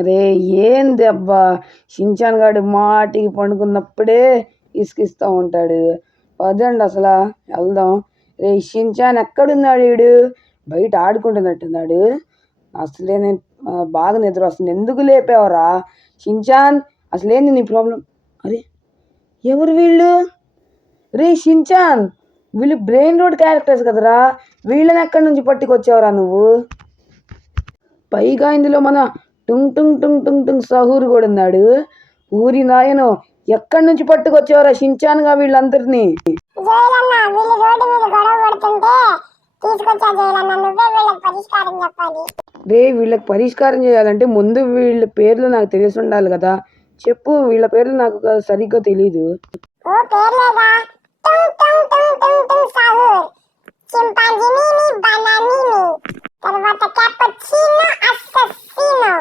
అరే ఏంది అబ్బా, షించాన్ గాడు మాటికి పండుకున్నప్పుడే ఇసుకిస్తా ఉంటాడు. పదండి అసలు వెళ్దాం. రే షించాన్ ఎక్కడున్నాడు? వీడు బయట ఆడుకుంటున్నట్టున్నాడు. అసలే నేను బాగా నిద్ర వస్తుంది. ఎందుకు లేపావరా షించాన్? అసలేంది నీ ప్రాబ్లం? అరే ఎవరు వీళ్ళు? రే షించాన్, వీళ్ళు బ్రెయిన్ రోడ్ క్యారెక్టర్స్ కదరా. వీళ్ళని ఎక్కడి నుంచి పట్టుకొచ్చావురా నువ్వు? పైగా ఇందులో మన టుంగ్ టుంగ్ టుంగ్ టుంగ్ టుంగ్ సహూర్ కూడా ఉన్నాడు. ఊరి నాయను, ఎక్కడి నుంచి పట్టుకొచ్చావురా షించాన్గా వీళ్ళందరినీ? రే వీళ్ళకి పరిష్కారం చేయాలంటే ముందు వీళ్ళ పేర్లు నాకు తెలిసి ఉండాలి కదా. చెప్పు, వీళ్ళ పేర్లు నాకు సరిగ్గా తెలీదు. తర్వాత క్యాపచినో అస్సాసినో,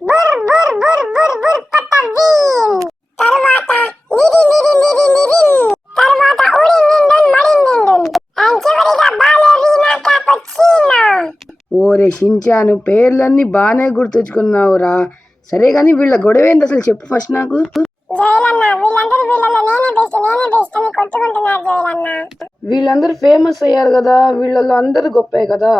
బుర్ బుర్ బుర్ బుర్ బుర్ పటవీన్, తర్వాత లిరి లిరి లిరి లిరిన్, తర్వాత ఉడినిండున్ మడినిండున్, అండ్ చివరిగా బాలెరీనా క్యాపచినో. ఓరే షించాను, పేర్లన్నీ బాగానే గుర్తుంచుకున్నావురా. సరే కానీ వీళ్ళ గొడవ ఏంది అసలు చెప్పు ఫస్ట్ నాకు. వీళ్ళందరూ ఫేమస్ అయ్యారు కదా, వీళ్ళలో అందరూ గొప్పే కదా.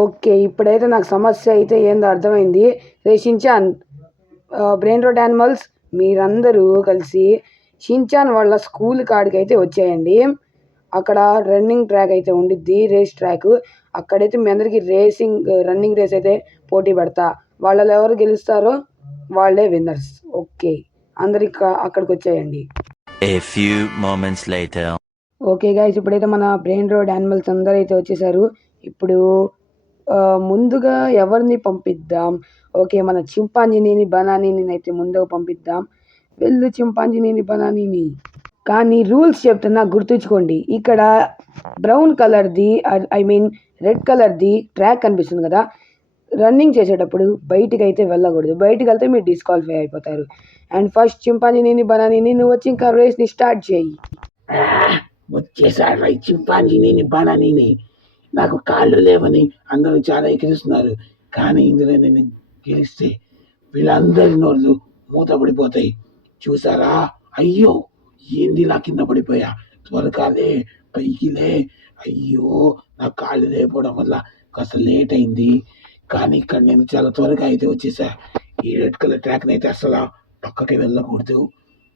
ఓకే, ఇప్పుడైతే నాకు సమస్య అయితే ఏందో అర్థమైంది. రే షించాన్, బ్రెయిన్ రోడ్ యానిమల్స్, మీరందరూ కలిసి షించాన్ వాళ్ళ స్కూల్ కాడికి అయితే వచ్చేయండి. అక్కడ రన్నింగ్ ట్రాక్ అయితే ఉండిద్ది, రేస్ ట్రాక్. అక్కడైతే మీ అందరికీ రన్నింగ్ రేస్ అయితే పోటీ పెడతా. వాళ్ళలో ఎవరు గెలుస్తారో వాళ్ళే విన్నర్స్. ఓకే, అందరికి అక్కడికి వచ్చేయండి. ఓకే గైస్, ఇప్పుడైతే మన బ్రెయిన్ రోడ్ యానిమల్స్ అందరూ అయితే వచ్చేసారు. ఇప్పుడు ముందుగా ఎవరిని పంపిద్దాం? ఓకే, మన చింపాంజీని బనానీని అయితే ముందుగా పంపిద్దాం. వెళ్ళు చింపాంజీని బనానీని. కానీ రూల్స్ చెప్తున్నా గుర్తుంచుకోండి. ఇక్కడ బ్రౌన్ కలర్ది, రెడ్ కలర్ది ట్రాక్ కనిపిస్తుంది కదా. రన్నింగ్ చేసేటప్పుడు బయటికి అయితే వెళ్ళకూడదు. బయటికి వెళ్తే మీరు డిస్క్వాలిఫై అయిపోతారు. అండ్ ఫస్ట్ చింపాంజీని బనానీని, నువ్వు వచ్చి ఇంకా రేస్ని స్టార్ట్ చేయి. వచ్చేసారు చింపాంజీని బనానీని. నాకు కాళ్ళు లేవని అందరూ చాలా ఎక్కిరిస్తున్నారు. కానీ ఇందులో నేను గెలిస్తే వీళ్ళందరి నోళ్ళు మూతపడిపోతాయి. చూసారా? అయ్యో ఏంది ఇలా కింద పడిపోయా. త్వరగాలే పైకిలే. అయ్యో నా కాళ్ళు లేకపోవడం వల్ల కాస్త లేట్ అయింది. కానీ ఇక్కడ నేను చాలా త్వరగా అయితే వచ్చేసా. ఈ రెడ్ కలర్ ట్రాక్ని అయితే అసలు పక్కకి వెళ్ళకూడదు.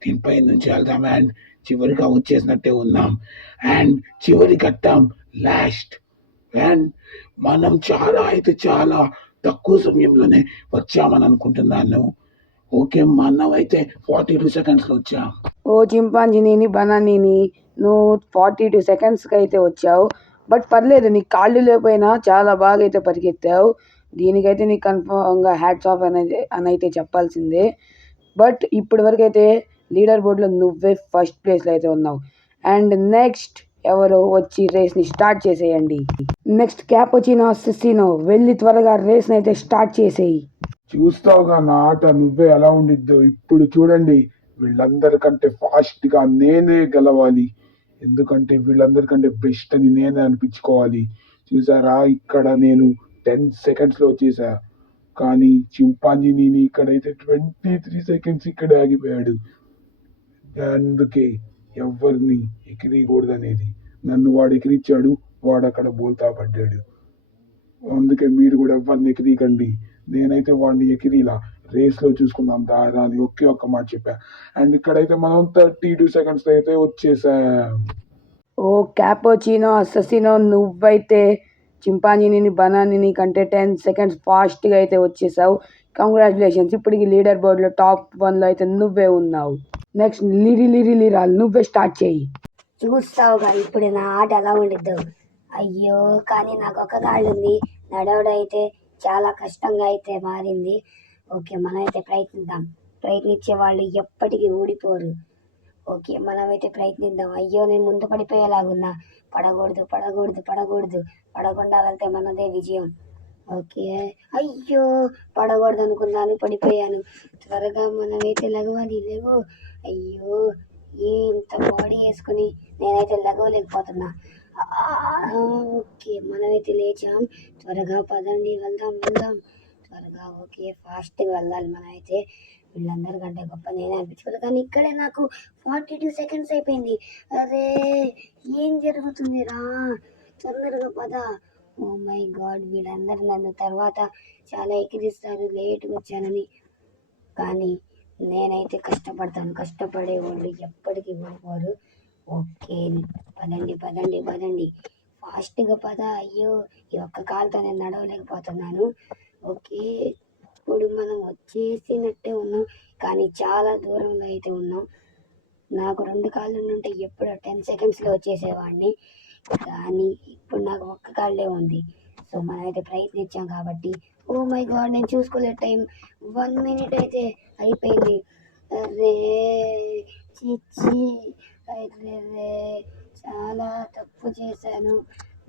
దీనిపై నుంచి వెళ్దాం. అండ్ చివరిగా వచ్చేసినట్టే ఉన్నాం. అండ్ చివరి ఘట్టం లాస్ట్. అండ్ మనం చాలా తక్కువ సమయంలోనే వచ్చామని అనుకుంటున్నాను. ఓకే, మనం అయితే 42 సెకండ్స్లో వచ్చాం. ఓ చింపాంజీని బనానీని, నువ్వు 42 సెకండ్స్కి అయితే వచ్చావు. బట్ పర్లేదు, నీ కాళ్ళు లేకపోయినా చాలా బాగా అయితే పరిగెత్తావు. దీనికైతే నీకు కన్ఫర్మ్గా హ్యాట్స్ ఆఫ్ అని అయితే చెప్పాల్సిందే. బట్ ఇప్పటి వరకు అయితే లీడర్ బోర్డులో నువ్వే ఫస్ట్ ప్లేస్లో అయితే ఉన్నావు. అండ్ నెక్స్ట్ ఎవరు వచ్చి రేస్ని స్టార్ట్ చేసేయండి. నెక్స్ట్ క్యాపచినో అస్సాసినో, వెళ్ళి త్వరగా రేస్ని అయితే స్టార్ట్ చేసేయి. చూస్తావుగా నా ఆట నువ్వే ఎలా ఉండిద్దో. ఇప్పుడు చూడండి, వీళ్ళందరికంటే ఫాస్ట్గా నేనే గెలవాలి. ఎందుకంటే వీళ్ళందరికంటే బెస్ట్ అని నేనే అనిపించుకోవాలి. చూసారా, ఇక్కడ నేను 10 సెకండ్స్లో వచ్చేసా. కానీ చింపాంజీని ఇక్కడైతే 23 సెకండ్స్ ఇక్కడే ఆగిపోయాడు. అందుకే ఎవరిని ఎకిరియకూడదు అనేది. నన్ను వాడు ఎకిరిచ్చాడు, వాడు అక్కడ బోల్తా పడ్డాడు. అందుకే మీరు కూడా ఎవరిని ఎకిరీకండి. నేనైతే వాడిని ఎకిరీలా. రేస్లో చూసుకుందాం దారా అని ఒక్క మాట చెప్పా. అండ్ ఇక్కడైతే మనం 32 సెకండ్స్ అయితే వచ్చేసాం. ఓ క్యాపచినో అస్సాసినో, నువ్వైతే చింపాంజీని బనానీని కంటే 10 సెకండ్స్ ఫాస్ట్గా అయితే వచ్చేసావు. కంగ్రాచులేషన్స్, ఇప్పటికి లీడర్ బోర్డులో టాప్ 1లో అయితే నువ్వే ఉన్నావు. నెక్స్ట్ లిరా, నువ్వే స్టార్ట్ చేయి. చూస్తావుగా ఇప్పుడు నా ఆట ఎలా ఉండిద్దో. అయ్యో, కానీ నాకు ఒక కాళ్ళు ఉంది. నడవడం అయితే చాలా కష్టంగా అయితే మారింది. ఓకే, మనమైతే ప్రయత్నిద్దాం. ప్రయత్నించే వాళ్ళు ఎప్పటికీ ఊడిపోరు. ఓకే, మనమైతే ప్రయత్నిద్దాం. అయ్యో, నేను ముందు పడిపోయేలాగున్నా. పడకుండా వెళ్తే మనదే విజయం. ఓకే, అయ్యో పడకూడదు అనుకున్నాను, పడిపోయాను. త్వరగా మనమైతే లెగవాలి. అయ్యో ఇంత బాడీ వేసుకుని నేనైతే లెగవలేకపోతున్నా. ఓకే, మనమైతే లేచాం. త్వరగా పదండి, వెళ్దాం వెళ్దాం త్వరగా. ఓకే, ఫాస్ట్గా వెళ్ళాలి మనమైతే. వీళ్ళందరికంటే గొప్ప నేనే అనిపించుకోవాలి, కానీ ఇక్కడే నాకు 42 సెకండ్స్ అయిపోయింది. అరే, ఏం జరుగుతుంది రా, తొందరగా పద. ఓ మై గాడ్, వీళ్ళందరూ నన్ను తర్వాత చాలా ఎక్కిరిస్తారు లేట్గా వచ్చానని. కానీ నేనైతే కష్టపడతాను, కష్టపడే వాళ్ళు ఎప్పటికీ ఓడిపోరు. ఓకే, పదండి పదండి పదండి, ఫాస్ట్గా పద. అయ్యో, ఈ ఒక్క కాలుతో నేను నడవలేకపోతున్నాను. ఓకే, ఇప్పుడు మనం వచ్చేసినట్టే ఉన్నాం, కానీ చాలా దూరంలో అయితే ఉన్నాం. నాకు 2 కాళ్ళు ఉంటే ఎప్పుడో 10 సెకండ్స్లో వచ్చేసేవాడిని, కానీ ఇప్పుడు నాకు ఒక్క కాళ్ళే ఉంది. సో మనమైతే ప్రయత్నించాం కాబట్టి. ఓ మై గాడ్, నేను చూసుకోలేదు టైం. 1 మినిట్ అయితే అయిపోయింది. అరే చిచ్చి, అరే చాలా తప్పు చేశాను,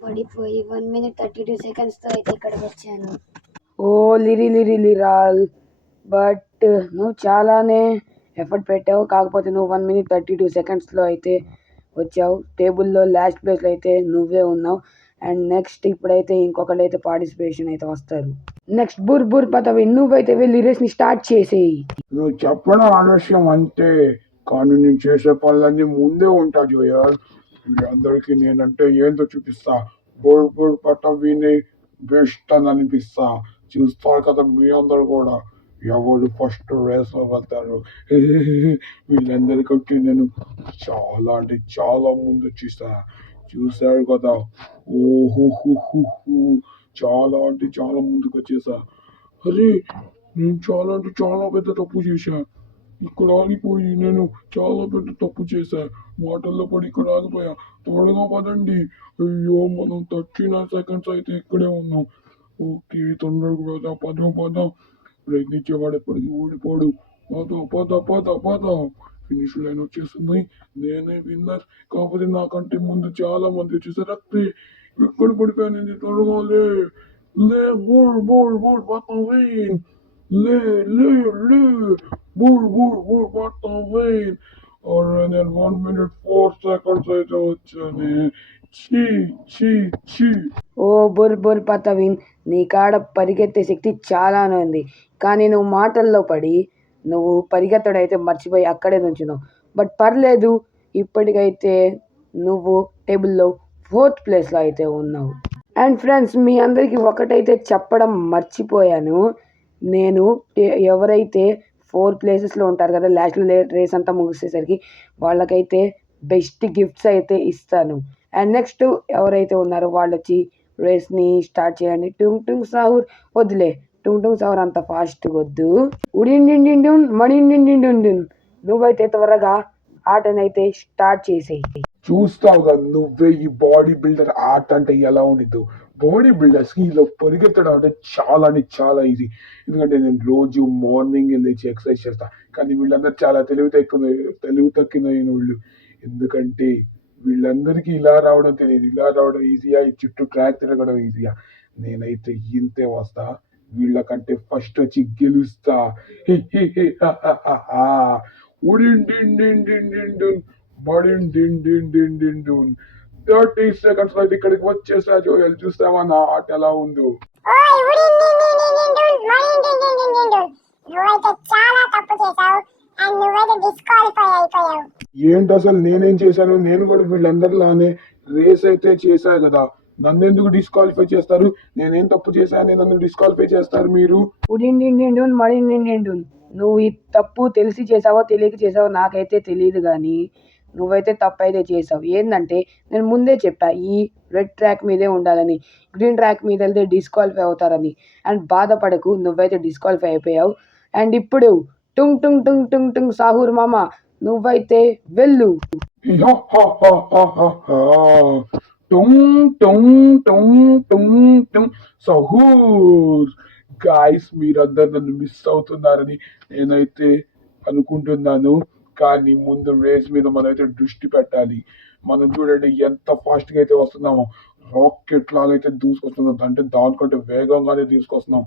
పడిపోయి 1 మినిట్ 32 సెకండ్స్తో అయితే ఇక్కడికి వచ్చాను. ఓ లిరాల్, బట్ నువ్వు చాలానే ఎఫర్ట్ పెట్టావు. కాకపోతే నువ్వు 1 మినిట్ 32 సెకండ్స్లో అయితే వచ్చావు. టేబుల్లో లాస్ట్ ప్లేస్లో అయితే నువ్వే ఉన్నావు. అండ్ నెక్స్ట్ ఇప్పుడైతే ఇంకొకళ్ళు అయితే పార్టిసిపేషన్ అయితే వస్తారు. నెక్స్ట్ బుర్ పదవి, నువ్వైతే వెళ్ళి రేస్ని స్టార్ట్ చేసేయి. నువ్వు చెప్పడం ఆలస్యం అంతే, కానీ నేను చేసే పనులన్నీ ముందే ఉంటా జోయల్. వీళ్ళందరికీ నేనంటే ఏంటో చూపిస్తా. బోర్ పట్టవిని బెస్ట్ అని అనిపిస్తా. చూస్తారు కదా మీ అందరు కూడా, ఎవరు ఫస్ట్ రేస్ లో వెళ్తారు. వీళ్ళందరికంటే నేను చాలా అంటే చాలా ముందు వచ్చేస్తా. చూసారు కదా, ఓహో చాలా అంటే చాలా ముందుకు వచ్చేసా. అరే, నేను చాలా అంటే చాలా పెద్ద తప్పు చేశా. ఇక్కడ ఆగిపోయి నేను చాలా పెద్ద తప్పు చేశా. మాటల్లో పడి ఇక్కడ ఆగిపోయా. త్వరగా పదండి. అయ్యో, మనం 39 సెకండ్స్ అయితే ఇక్కడే ఉన్నాం. ఓకే, తొందరగా పద. ప్రయత్నించేవాడు ఎప్పటికీ ఓడిపోడు. పద. ఫినిష్ లైన్ వచ్చేస్తుంది. నేనే విన్నర్. కాకపోతే నాకంటే ముందు చాలా మంది వచ్చేసారు. అత్తే, ఎక్కడ పడిపోయాను నేను? త్వరగా లే బోర్ పట్టవేన్. లే బోర్ పట్టవేన్. అరే, నేను 1 మినిట్ 4 సెకండ్స్ అయితే వచ్చాను. చీ. ఓ బుర్ పతవిన్, నీ కాడ పరిగెత్తే శక్తి చాలానే ఉంది, కానీ నువ్వు మాటల్లో పడి నువ్వు పరిగెత్తడం అయితే మర్చిపోయి అక్కడే నుంచున్నావు. బట్ పర్లేదు, ఇప్పటికైతే నువ్వు టేబుల్లో 4th ప్లేస్లో అయితే ఉన్నావు. అండ్ ఫ్రెండ్స్, మీ అందరికీ ఒకటైతే చెప్పడం మర్చిపోయాను. నేను ఎవరైతే 4 ప్లేసెస్లో ఉంటారు కదా, లాస్ట్లో రేస్ అంతా ముగిసేసరికి వాళ్ళకైతే బెస్ట్ గిఫ్ట్స్ అయితే ఇస్తాను. అండ్ నెక్స్ట్ ఎవరైతే ఉన్నారో వాళ్ళు వచ్చి రేస్ని స్టార్ట్ చేయండి. టుంగ్ సాహూర్ వద్దులే, టుంగ్ సాహూర్ అంత ఫాస్ట్గా వద్దు. ఉడిండిండిండున్ మడిండిండిండున్, నువ్వైతే త్వరగా ఆటనైతే స్టార్ట్ చేసేయి. చూస్తావుగా నువ్వే ఈ బాడీ బిల్డర్ ఆర్ట్ అంటే ఎలా ఉండిద్దు. బాడీ బిల్డర్స్ కి ఇలా పరిగెత్తడం అంటే చాలా ఈజీ. ఎందుకంటే నేను రోజు మార్నింగ్ లేచి ఎక్సర్సైజ్ చేస్తా. కానీ వీళ్ళందరూ చాలా తెలివి తక్కిన వాళ్ళు. ఎందుకంటే వీళ్ళందరికీ ఇలా రావడం తెలియదు. ఇలా రావడం ఈజీయా, ఈ చుట్టూ ట్రాక్ తిరగడం ఈజీయా? నేనైతే ఇంతే వస్తా. వీళ్ళకంటే ఫస్ట్ వచ్చి గెలుస్తా. ఉడిండిండిండిండిండిండున్ 30 సెకండ్స్ అయితే ఇక్కడికి వచ్చేసా. జోయల్, చూస్తావా నా ఆట ఎలా ఉందో? నువ్వైతే చాలా తప్పు చేశావు అండ్ నువ్వైతే డిస్క్వాలిఫై అయిపోయావు. ఏంటి అసలు నేనేం చేశాను? నేను కూడా వీళ్ళందరిలానే రేస్ అయితే చేశా కదా, నన్ను ఎందుకు డిస్క్వాలిఫై చేస్తారు? నేనేం తప్పు చేశాను నన్ను డిస్క్వాలిఫై చేస్తారు మీరు? ఉడిండిండిండున్ మడిండిండిండున్, నువ్వు ఈ తప్పు తెలిసి చేసావో తెలియక చేసావో నాకైతే తెలియదు, కానీ నువ్వైతే తప్పు అయితే చేసావు. ఏంటంటే నేను ముందే చెప్పా ఈ రెడ్ ట్రాక్ మీదే ఉండాలని, గ్రీన్ ట్రాక్ మీద వెళ్తే డిస్క్వాలిఫై అవుతారని. అండ్ బాధపడకు, నువ్వైతే డిస్క్వాలిఫై అయిపోయావు. అండ్ ఇప్పుడు టుంగ్ సాహూర్ మామ, నువ్వైతే వెళ్ళు. సహూర్ గాయస్, మీరందరు నన్ను మిస్ అవుతున్నారని నేనైతే అనుకుంటున్నాను. కానీ ముందు రేస్ మీద మనమైతే దృష్టి పెట్టాలి. మనం చూడండి ఎంత ఫాస్ట్ గా అయితే వస్తున్నామో. రాకెట్ లాగైతే దూసుకొస్తున్నాం, అంటే దానికంటే వేగంగానే తీసుకొస్తున్నాం.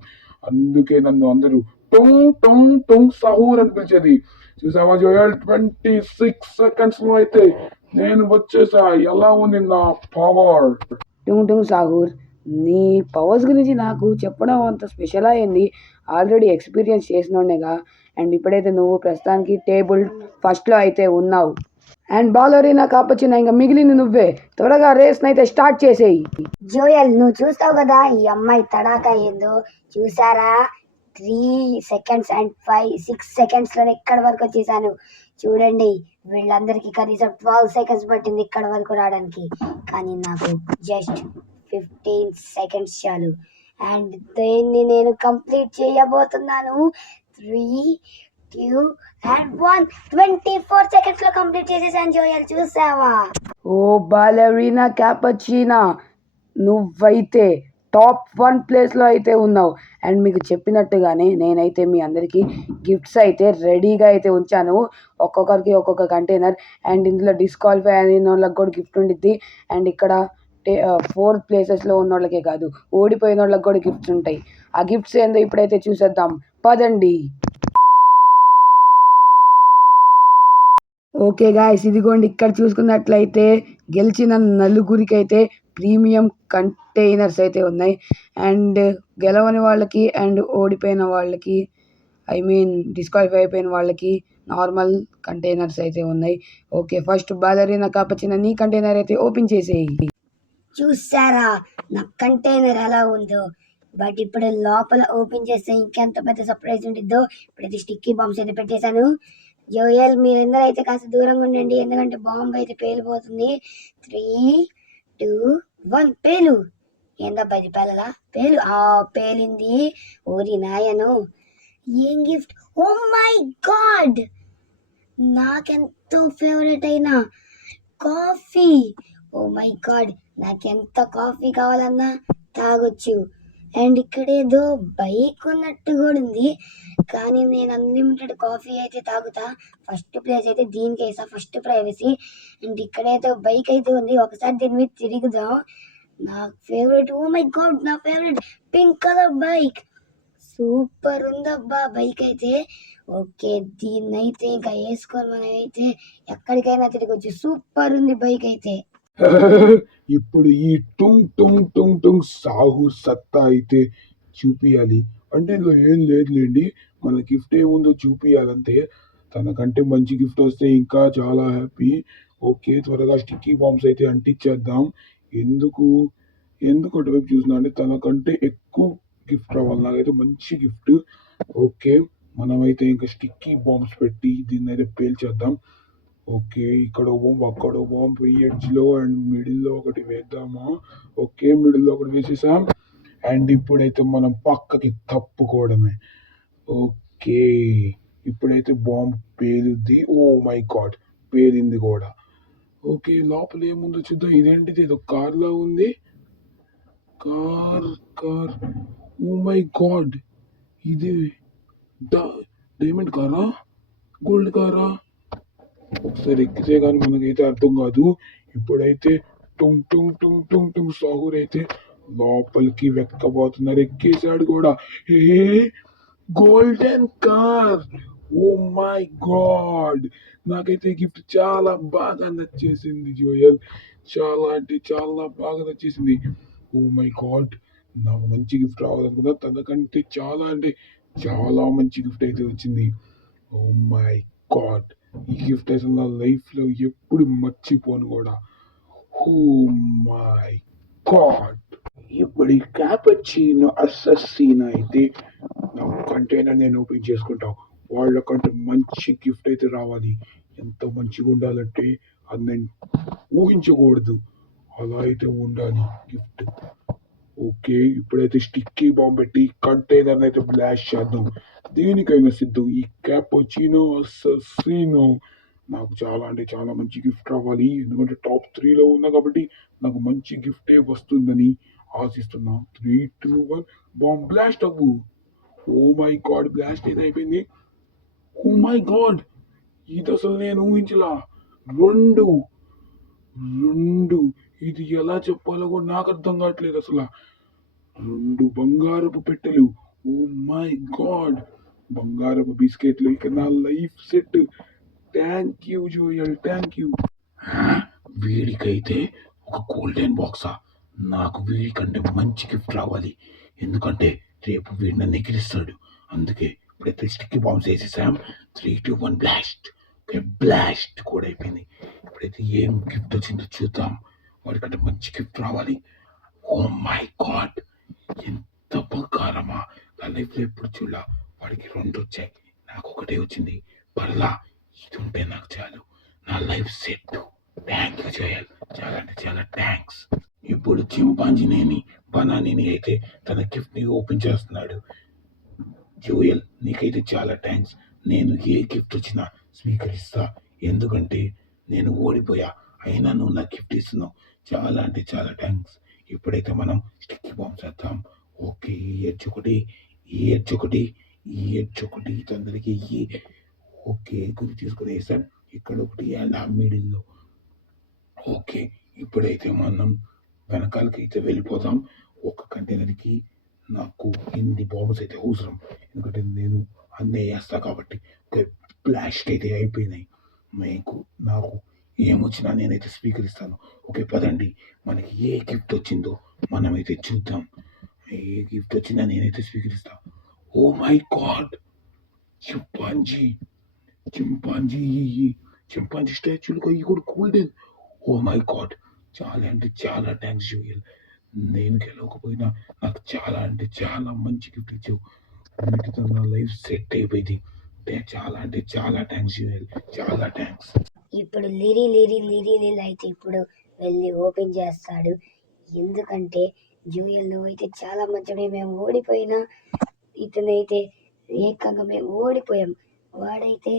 అందుకే నన్ను అందరూ టుంగ్ టుంగ్ టుంగ్ సహూర్ అని పిలిచేది. చూసావా జోయల్, 26 seconds లో అయితే నేను వచ్చేసా. ఎలా ఉంది నా పవర్? టుంగ్ టుంగ్ సాగూర్, నీ పవర్స్ గురించి నాకు చెప్పడం అంత స్పెషల్ అయింది. Already experience చేసినోడేగా. అండ్ ఇప్పుడైతే నువ్వు ప్రస్తుతానికి టేబుల్ ఫస్ట్లో అయితే ఉన్నావు. అండ్ బాలరీనా కాపొచ్చినా ఇంకా మిగిలింది నువ్వే. త్వరగా రేస్ని అయితే స్టార్ట్ చేసేయి. జోయల్, నువ్వు చూస్తావు కదా ఈ అమ్మాయి తడాకా ఏందో. చూసారా, 3 seconds and 6 seconds లోనే ఇక్కడ వరకు వచ్చేసాను. చూడండి, వీళ్ళందరికీ కనీసం 12 seconds పట్టింది ఇక్కడ వరకు రావడానికి, కానీ నాకు జస్ట్ 15 seconds చాలు. అండ్ దీన్ని నేను కంప్లీట్ చేయబోతున్నాను. 3, 2 and 1. 24 seconds లో కంప్లీట్ చేసేసాను జోయల్, చూసావా? ఓ బాలరీనా క్యాపచినా, నువ్వైతే టాప్ 1 ప్లేస్లో అయితే ఉన్నావు. అండ్ మీకు చెప్పినట్టుగానే నేనైతే మీ అందరికీ గిఫ్ట్స్ అయితే రెడీగా అయితే ఉంచాను. ఒక్కొక్కరికి ఒక్కొక్క కంటైనర్. అండ్ ఇందులో డిస్క్వాలిఫై అయిన వాళ్ళకి కూడా గిఫ్ట్ ఉండిద్ది. అండ్ ఇక్కడ 4 ప్లేసెస్లో ఉన్న వాళ్ళకే కాదు, ఓడిపోయిన వాళ్ళకి కూడా గిఫ్ట్స్ ఉంటాయి. ఆ గిఫ్ట్స్ ఏందో ఇప్పుడైతే చూసేద్దాం, పదండి. ఓకే గాయస్, ఇదిగోండి ఇక్కడ చూసుకున్నట్లయితే గెలిచిన నలుగురికైతే ప్రీమియం కంటైనర్స్ అయితే ఉన్నాయి. అండ్ గెలవని వాళ్ళకి అండ్ ఓడిపోయిన వాళ్ళకి, ఐ మీన్ డిస్క్వాలిఫై అయిపోయిన వాళ్ళకి నార్మల్ కంటైనర్స్ అయితే ఉన్నాయి. ఓకే, ఫస్ట్ బాలరీనా కాపొచ్చినా నీ కంటైనర్ అయితే ఓపెన్ చేసేయి. చూసారా నా కంటైనర్ ఎలా ఉందో? బట్ ఇప్పుడు లోపల ఓపెన్ చేస్తే ఇంకెంత పెద్ద సర్ప్రైజ్ ఉండిద్దో. ఇప్పుడైతే స్టిక్కీ బాంబ్స్ అయితే పెట్టేశాను. జోయల్, మీరందరూ అయితే కాస్త దూరంగా ఉండండి, ఎందుకంటే బాంబు అయితే పేలిపోతుంది. 3, 2, 1 పేలు. ఏందబ్బా ఇది పేలలా? పేలు. పేలింది. ఓరి నాయను, ఏం గిఫ్ట్! ఓ మై గాడ్, నాకెంతో ఫేవరెట్ అయిన కాఫీ. ఓ మై గాడ్, నాకెంత కాఫీ కావాలన్నా తాగొచ్చు. అండ్ ఇక్కడేదో బైక్ ఉన్నట్టు కూడా ఉంది, కానీ నేను అన్లిమిటెడ్ కాఫీ అయితే తాగుతా. ఫస్ట్ ప్లేస్ అయితే దీనికి వేసా, ఫస్ట్ ప్రైవసీ. అండ్ ఇక్కడైతే బైక్ అయితే ఉంది, ఒకసారి దీని మీద తిరుగుదాం. నా ఫేవరెట్, ఓ మై గాడ్, నా favourite pink colour bike. Super ఉందబ్బా బైక్ అయితే. ఓకే, దీన్నైతే ఇంకా వేసుకొని మనం అయితే ఎక్కడికైనా తిరగొచ్చు. సూపర్ ఉంది బైక్ అయితే. ఇప్పుడు ఈ టుంగ్ టుంగ్ టుంగ్ టుంగ్ సాహూర్ సత్తా అయితే చూపియాలి. అంటే ఇందులో ఏం లేదులేండి, మన గిఫ్ట్ ఏముందో చూపియాలంతే. తనకంటే మంచి గిఫ్ట్ వస్తే ఇంకా చాలా హ్యాపీ. ఓకే, త్వరగా స్టిక్కీ బాంబ్స్ అయితే అంటించేద్దాం. ఎందుకు ఎందుకు అటువైపు చూసినా అంటే తనకంటే ఎక్కువ గిఫ్ట్ రావాలి, నాకైతే మంచి గిఫ్ట్. ఓకే, మనమైతే ఇంకా స్టిక్కీ బాంబ్స్ పెట్టి దీన్ని అయితే పేల్చేద్దాం. ఓకే, ఇక్కడ బాంబు, అక్కడ బాంబు, ఈ ఎడ్జ్లో అండ్ మిడిల్లో ఒకటి వేద్దామా? ఓకే, మిడిల్లో ఒకటి వేసేసాం. అండ్ ఇప్పుడైతే మనం పక్కకి తప్పుకోవడమే. ఓకే, ఇప్పుడైతే బాంబు పేలుద్ది. ఓ మై గాడ్, పేలింది కూడా. ఓకే, లోపల ఏముందో చూద్దాం. ఇదేంటిది, ఏదో కార్లా ఉంది. Car car, oh my God, ఇది డైమండ్ కారా, గోల్డ్ కారా? ఒకసారి ఎక్కితే కానీ మనకైతే అర్థం కాదు. ఇప్పుడైతే టుంగ్ టుంగ్ టుంగ్ టుంగ్ టుంగ్ సాహూర్ అయితే లోపలికి వెక్కబోతున్నారు. ఎక్కేసాడు కూడా. A golden car! Oh my God, నాకైతే గిఫ్ట్ చాలా బాగా నచ్చేసింది జోయల్. చాలా అంటే చాలా బాగా నచ్చేసింది. ఓ మై గాడ్, నాకు మంచి గిఫ్ట్ రావాలనుకున్నా, తనకంటే చాలా అంటే చాలా మంచి గిఫ్ట్ అయితే వచ్చింది. ఓ మై గాడ్, ఈ గిఫ్ట్ అసలు నా లైఫ్లో ఎప్పుడు మర్చిపోను కూడా. ఓ మై గాడ్, ఇప్పుడు ఈ క్యాపచినో అసస్సినో అయితే నా కంటైనర్ నేను ఓపెన్ చేసుకుంటాం. వాళ్ళకంటే మంచి గిఫ్ట్ అయితే రావాలి. ఎంత మంచిగా ఉండాలంటే అది నేను ఊహించకూడదు, అలా అయితే ఉండాలి గిఫ్ట్. ఓకే, ఇప్పుడైతే స్టిక్కీ బాంబ్ పెట్టి కంటైనర్ అయితే బ్లాస్ట్ చేద్దాం. దేనికైనా సిద్ధం. ఈ క్యాపచినో అసస్సినో నాకు చాలా అంటే చాలా మంచి గిఫ్ట్ రావాలి, ఎందుకంటే టాప్ 3లో ఉన్నా కాబట్టి నాకు మంచి గిఫ్టే వస్తుందని ఆశిస్తున్నా. 3, 2, 1 బాంబ్ బ్లాస్ట్ అవ్వు. ఓ మై గాడ్, బ్లాస్ట్ అయితే అయిపోయింది. ఓ మై గాడ్, ఇది అసలు నేను ఊహించలా. రెండు రెండు ఇది ఎలా చెప్పాలో కూడా నాకు అర్థం కావట్లేదు అసలు. 2 బంగారపు పెట్టెలు. ఓ మై గాడ్, బంగారపు బిస్కెట్లు, ఇక నా life set. Thank you Joel, thank you. వీడికైతే ఒక గోల్డెన్ బాక్సా? నాకు వీడికంటే మంచి గిఫ్ట్ రావాలి, ఎందుకంటే రేపు వీడు నన్ను ఎగిరిస్తాడు. అందుకే ఇప్పుడైతే స్టిక్కీ బాంబ్స్ వేసేసాం. 3, 2, 1 బ్లాస్ట్. ఓకే, బ్లాస్ట్ కూడా అయిపోయింది. ఇప్పుడైతే ఏం గిఫ్ట్ వచ్చిందో చూద్దాం. వాడికంటే మంచి గిఫ్ట్ రావాలి. ఓ మై గాడ్, ఎంత బంగారమా! నా లైఫ్లో ఎప్పుడు చూడ. వాడికి 2 వచ్చాయి, నాకు ఒకటే వచ్చింది. పర్లా, ఇది ఉంటే నాకు చాలు, నా life set. Thank you Joel, చాలా అంటే చాలా థ్యాంక్స్. ఇప్పుడు చింపాంజీని బనానీని అయితే తన గిఫ్ట్ని ఓపెన్ చేస్తున్నాడు. జోయల్, నీకైతే చాలా థ్యాంక్స్. నేను ఏ గిఫ్ట్ వచ్చినా స్వీకరిస్తా, ఎందుకంటే నేను ఓడిపోయా, అయినా నువ్వు నాకు గిఫ్ట్ ఇస్తున్నావు. చాలా అంటే చాలా థ్యాంక్స్. ఇప్పుడైతే మనం స్టిక్కీ బాంబ్స్ వేద్దాం. ఓకే, ఈ ఎడ్జ్ ఒకటి, ఈ ఎడ్జ్ ఒకటి, ఈ ఎడ్జ్ ఒకటి, అందరికి ఈ. ఓకే, గురి తీసుకుని వేసాం. ఇక్కడ ఒకటి అండ్ ఆ మిడిల్లో. ఓకే, ఇప్పుడైతే మనం వెనకాలకి అయితే వెళ్ళిపోదాం. ఒక కంటైనర్కి నాకు ఇన్ని బాంబ్స్ అయితే అవసరం, ఎందుకంటే నేను అన్నీ వేస్తా కాబట్టి. ఓకే, బ్లాస్ట్ అయితే అయిపోయినాయి. నాకు ఏమొచ్చినా నేనైతే స్వీకరిస్తాను. ఓకే, పదండి, మనకి ఏ గిఫ్ట్ వచ్చిందో మనమైతే చూద్దాం. ఏ గిఫ్ట్ వచ్చినా నేనైతే స్వీకరిస్తాను. Oh my god, chimpanzee, chimpanzee chimpanzee స్టాచ్యూలకు అవి కూడా గోల్డెన్. ఓ మై గాడ్, చాలా అంటే చాలా థ్యాంక్స్ జోయల్. నేను గెలవకపోయినా నాకు చాలా అంటే చాలా మంచి గిఫ్ట్ ఇచ్చావు. వీటితో నా లైఫ్ సెట్ అయిపోయింది. చాలా అంటే చాలా థ్యాంక్స్ జోయల్, చాలా థ్యాంక్స్. ఇప్పుడు లిరి అయితే ఇప్పుడు వెళ్ళి ఓపెన్ చేస్తాడు. ఎందుకంటే జూయల్ నువ్వైతే చాలా మంచిది, మేము ఓడిపోయినా ఇతనైతే ఏకంగా మేము ఓడిపోయాం. వాడైతే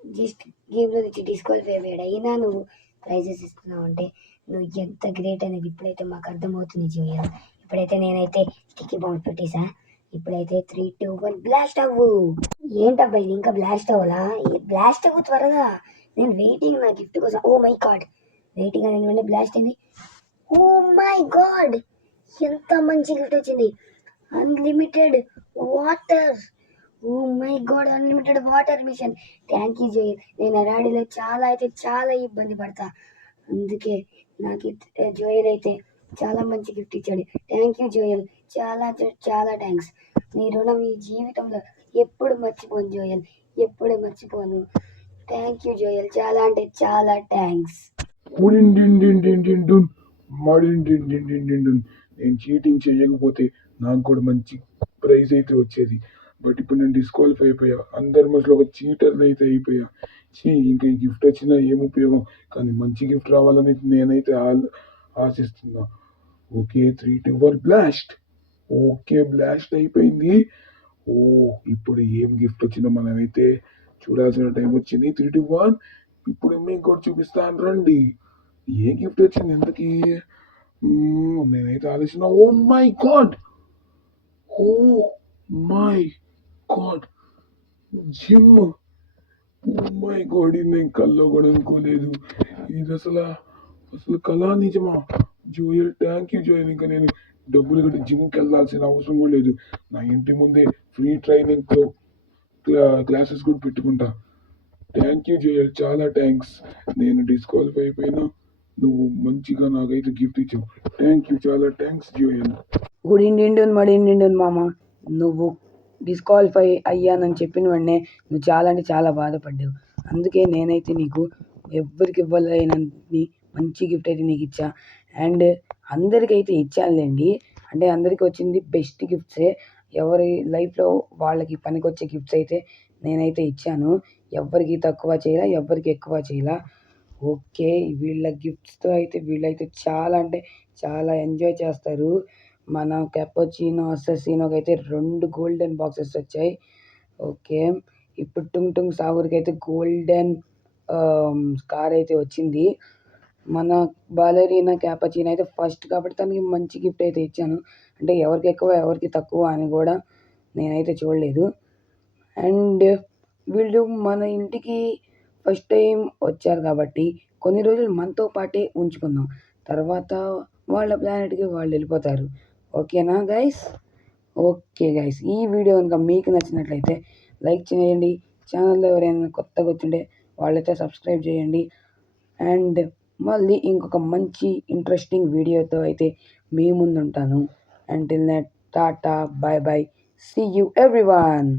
జస్ట్ గేమ్లో నుంచి డిస్క్వాలిఫై అయ్యాడు, అయినా నువ్వు ప్రైజెస్ ఇస్తున్నావు అంటే నువ్వు ఎంత గ్రేట్ అనేది ఇప్పుడైతే మాకు అర్థమవుతుంది జూయల్. ఇప్పుడైతే నేనైతే స్టిక్కీ బాంబ్ పెట్టేసా. ఇప్పుడైతే 3, 2, 1 బ్లాస్ట్ అవ్వు. ఏంటబ్బా ఇది ఇంకా బ్లాస్ట్ అవ్వాలా? బ్లాస్ట్ అవ్వు త్వరగా, నేను వెయిటింగ్ నా గిఫ్ట్ కోసం. ఓ మై గాడ్, వెయిటింగ్ అని వెంటనే బ్లాస్ట్ అయింది. ఓ మై గాడ్, ఎంత మంచి గిఫ్ట్ వచ్చింది! Unlimited water. Oh my God, unlimited water machine. Thank you Joel. నేను అడాడిలో చాలా అయితే చాలా ఇబ్బంది పడతా, అందుకే నాకు జోయల్ అయితే చాలా మంచి గిఫ్ట్ ఇచ్చాడు. థ్యాంక్ యూ జోయల్, చాలా చాలా థ్యాంక్స్. నీ రుణం ఈ జీవితంలో ఎప్పుడు మర్చిపోను జోయల్, ఎప్పుడు మర్చిపోను. థ్యాంక్ యూ జోయల్, చాలా అంటే చాలా థ్యాంక్స్. నేను చీటింగ్ చేయకపోతే నాకు కూడా మంచి ప్రైజ్ అయితే వచ్చేది. బట్ ఇప్పుడు నేను డిస్క్వాలిఫై అయిపోయా, అందరి మధ్యలో ఒక చీటర్ని అయితే అయిపోయా. ఇంకా ఈ గిఫ్ట్ వచ్చినా ఏం ఉపయోగం, కానీ మంచి గిఫ్ట్ రావాలని నేనైతే ఆశిస్తున్నా. Okay, 3, 2, 1 blast. ఓకే, బ్లాస్ట్ అయిపోయింది. ఓ, ఇప్పుడు ఏం గిఫ్ట్ వచ్చినా మనమైతే చూడాల్సిన టైం వచ్చింది. 3, 2, 1. ఇప్పుడు మీకు కూడా చూపిస్తాను రండి. ఏ గిఫ్ట్ వచ్చింది ఎంతకి? నేనైతే ఆలోచన. Oh my God, oh my God, gym. Oh my God, ఇది నేను కల్లో కూడా అనుకోలేదు. ఇది అసలు కళా నిజమా? Joel, thank you Joel. ఇంకా నేను డబ్బులు కట్టి జిమ్కి వెళ్ళాల్సిన అవసరం కూడా లేదు. నా ఇంటి ముందే ఫ్రీ ట్రైనింగ్తో క్లాసెస్ కూడా పెట్టుకుంటా. థ్యాంక్ యూ జోయల్, చాలా థ్యాంక్స్. నేను డిస్క్వాలిఫై అయిపోయినా నువ్వు మంచిగా నాకైతే గిఫ్ట్ ఇచ్చావు. థ్యాంక్ యూ, చాలా థ్యాంక్స్ జోయల్. గుడిండిండున్ మడిండిండున్ మామ, నువ్వు డిస్క్వాలిఫై అయ్యానని చెప్పిన వెంటనే నువ్వు చాలా అంటే చాలా బాధపడ్డావు. అందుకే నేనైతే నీకు ఎవ్వరికి ఇవ్వలేనన్ని మంచి గిఫ్ట్ అయితే నీకు ఇచ్చా. అండ్ అందరికైతే ఇచ్చానులేండి, అంటే అందరికీ వచ్చింది బెస్ట్ గిఫ్ట్సే. ఎవరి లైఫ్లో వాళ్ళకి పనికొచ్చే గిఫ్ట్స్ అయితే నేనైతే ఇచ్చాను. ఎవ్వరికి తక్కువ చేయలా, ఎవ్వరికి ఎక్కువ చేయలా. ఓకే, వీళ్ళ గిఫ్ట్స్తో అయితే వీళ్ళైతే చాలా అంటే చాలా ఎంజాయ్ చేస్తారు. మన క్యాపచినో అస్సాసినోకి అయితే 2 గోల్డెన్ బాక్సెస్ వచ్చాయి. ఓకే, ఇప్పుడు టుంగ్ టుంగ్ సాగర్కి అయితే గోల్డెన్ కార్ అయితే వచ్చింది. మన బాలరీనా క్యాపచినో అయితే ఫస్ట్ కాబట్టి తనకి మంచి గిఫ్ట్ అయితే ఇచ్చాను. అంటే ఎవరికి ఎక్కువ ఎవరికి తక్కువ అని కూడా నేనైతే చూడలేదు. అండ్ వీళ్ళు మన ఇంటికి ఫస్ట్ టైం వచ్చారు కాబట్టి కొన్ని రోజులు మనతో పాటే ఉంచుకుందాం, తర్వాత వాళ్ళ ప్లానెట్కి వాళ్ళు వెళ్ళిపోతారు. ఓకేనా గైస్? ఓకే గైస్, ఈ వీడియో కనుక మీకు నచ్చినట్లయితే లైక్ చేయండి. ఛానల్లో ఎవరైనా కొత్తగా వచ్చింటే వాళ్ళైతే సబ్స్క్రైబ్ చేయండి. అండ్ మళ్ళీ ఇంకొక మంచి ఇంట్రెస్టింగ్ వీడియోతో అయితే మీ ముందుంటాను. Until then tata, bye bye, see you everyone.